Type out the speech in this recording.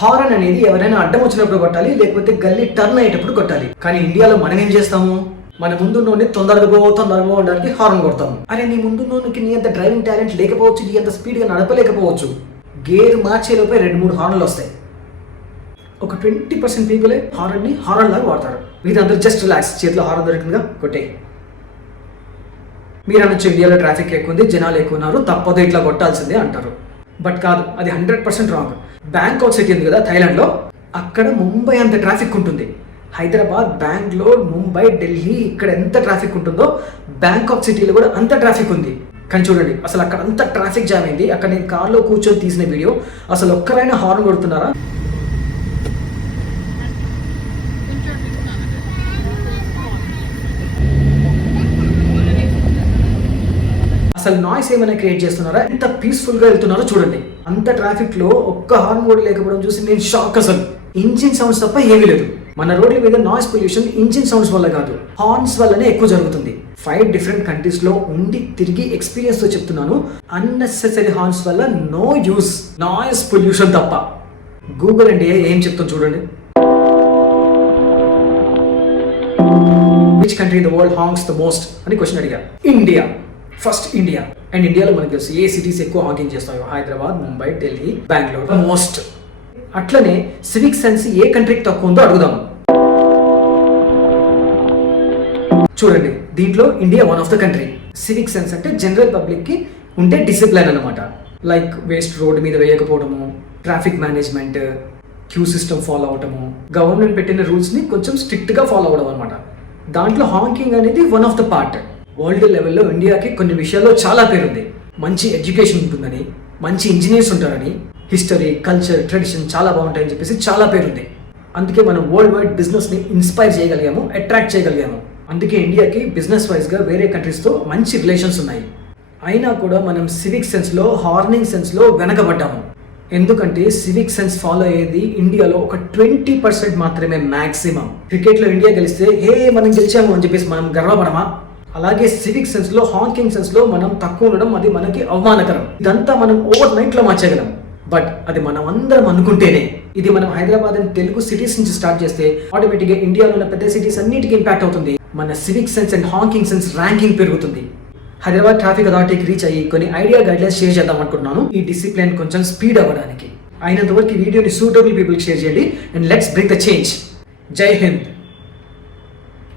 Horn అనేది ఎవరైనా అడ్డం వచ్చినప్పుడు కొట్టాలి, లేకపోతే గల్లీ టర్న్ అయ్యేటప్పుడు కొట్టాలి. కానీ ఇండియాలో మనం ఏం చేస్తాము, మన ముందున్నోని తొందరగా ఉండడానికి హారన్ కొడతాము. అరే నీ ముందున్నోనికి నీ అంత డ్రైవింగ్ టాలెంట్ లేకపోవచ్చు, నీ అంత స్పీడ్గా నడపలేకపోవచ్చు, గేర్ మార్చేలోపే 2-3 హార్న్లు వస్తాయి. ఒక 20% పీపులే హారన్ని హారన్ లాగా వాడతారు. వీరందరూ జస్ట్ రిలాక్స్, చేతిలో హారన్ దొరికిందిగా కొట్టే. మీరు అనొచ్చు ఇండియాలో ట్రాఫిక్ ఎక్కువ ఉంది, జనాలు ఎక్కువ ఉన్నారు, తప్పదు ఇట్లా కొట్టాల్సిందే అంటారు. బట్ కాదు, అది 100% రాంగ్. బ్యాంకాక్ సిటీ ఉంది కదా థైలాండ్లో, అక్కడ ముంబై అంత ట్రాఫిక్ ఉంటుంది. హైదరాబాద్, బెంగళూరు, ముంబై, ఢిల్లీ ఇక్కడ ఎంత ట్రాఫిక్ ఉంటుందో బ్యాంకాక్ సిటీలో కూడా అంత ట్రాఫిక్ ఉంది. కానీ చూడండి, అసలు అక్కడ అంత ట్రాఫిక్ జామ్ అయింది. అక్కడ నేను కార్లో కూర్చొని తీసిన వీడియో, అసలు ఒక్కరైనా హార్న్ కొడుతున్నారా? అసలు నాయిస్ ఏమైనా క్రియేట్ చేస్తున్నారా? ఎంత పీస్ఫుల్ గా వెళ్తున్నారో చూడండి. అంత ట్రాఫిక్ లో ఒక్క హార్న్ కూడా లేకపోవడం చూసి నేను షాక్. అసలు ఇంజిన్ సౌండ్స్ తప్ప ఏమీ లేదు. మన రోడ్ల మీద నాయిస్ పొల్యూషన్ ఇంజిన్ సౌండ్స్ వల్ల కాదు, హార్న్స్ వల్లనే ఎక్కువ జరుగుతుంది. 5 డిఫరెంట్ కంట్రీస్ లో ఉండి తిరిగి ఎక్స్పీరియన్స్ తో చెప్తున్నాను. అన్నెసెసరీ హార్న్స్ వల్ల నో యూస్, నాయిస్ పొల్యూషన్ తప్ప. గూగుల్ అండ్ ఏం చెప్తాం చూడండి. Which country the world Hanks the most అని క్వశ్చన్ అడిగా. ఇండియా. First India. అండ్ ఇండియాలో మనకు తెలుసు ఏ సిటీస్ ఎక్కువ హాకింగ్ చేస్తాయో, హైదరాబాద్, ముంబై, ఢిల్లీ, బెంగళూరు మోస్ట్. అట్లనే సివిక్ సెన్స్ ఏ కంట్రీకి తక్కువ ఉందో అడుగుదాం. చూడండి, దీంట్లో India one of the country. Civic sense అంటే జనరల్ పబ్లిక్ కి ఉంటే డిసిప్లిన్ అనమాట. లైక్ వేస్ట్ రోడ్ మీద వేయకపోవడము, traffic management, queue system follow అవటము, గవర్నమెంట్ పెట్టిన రూల్స్ ని కొంచెం స్ట్రిక్ట్ గా ఫాలో అవడం అనమాట. దాంట్లో హాకింగ్ అనేది one of the part. World లెవెల్లో ఇండియాకి కొన్ని విషయాల్లో చాలా పేరుంది. మంచి ఎడ్యుకేషన్ ఉంటుందని, మంచి ఇంజనీర్స్ ఉంటారని, హిస్టరీ, కల్చర్, ట్రెడిషన్ చాలా బాగుంటాయని చెప్పేసి చాలా పేరుంది. అందుకే మనం వరల్డ్ వైడ్ బిజినెస్ ని ఇన్స్పైర్ చేయగలిగాము, అట్రాక్ట్ చేయగలిగాము. అందుకే ఇండియాకి బిజినెస్ వైజ్ గా వేరే కంట్రీస్ తో మంచి రిలేషన్స్ ఉన్నాయి. అయినా కూడా మనం సివిక్ సెన్స్ లో, హార్నింగ్ సెన్స్ లో వెనకబడ్డాము. ఎందుకంటే సివిక్ సెన్స్ ఫాలో అయ్యేది ఇండియాలో ఒక 20% మాత్రమే మాక్సిమం. క్రికెట్ లో ఇండియా గెలిస్తే మనం గెలిచాము అని చెప్పేసి మనం గర్వపడమా? అలాగే సివిక్ సెన్స్ లో, హాకింగ్ సెన్స్ లో మనం తక్కువ ఉండడం అది మనకి అవమానకరం. ఇదంతా మనం ఓవర్ నైట్ లో మార్చగలం. బట్ అది మనం అందరం అనుకుంటేనే. ఇది మనం హైదరాబాద్ అండ్ తెలుగు సిటీస్ నుంచి స్టార్ట్ చేస్తే ఆటోమేటిక్ గా ఇండియాలో ఉన్న పెద్ద సిటీస్ అన్నిటికీ ఇంపాక్ట్ అవుతుంది. మన civic sense and Hawking sense ranking పెరుగుతుంది. హైదరాబాద్ ట్రాఫిక్ అథారిటీకి రీచ్ అయ్యి కొన్ని ఐడియా గైడ్లైన్స్ షేర్ చేద్దాం అనుకుంటున్నాను, ఈ డిసిప్లిన్ కొంచెం స్పీడ్ అవ్వడానికి. అయినంత వరకు ఈ వీడియోని సూటబుల్ పీపుల్కి షేర్ చేయండి. And let's bring the change. జై హింద్.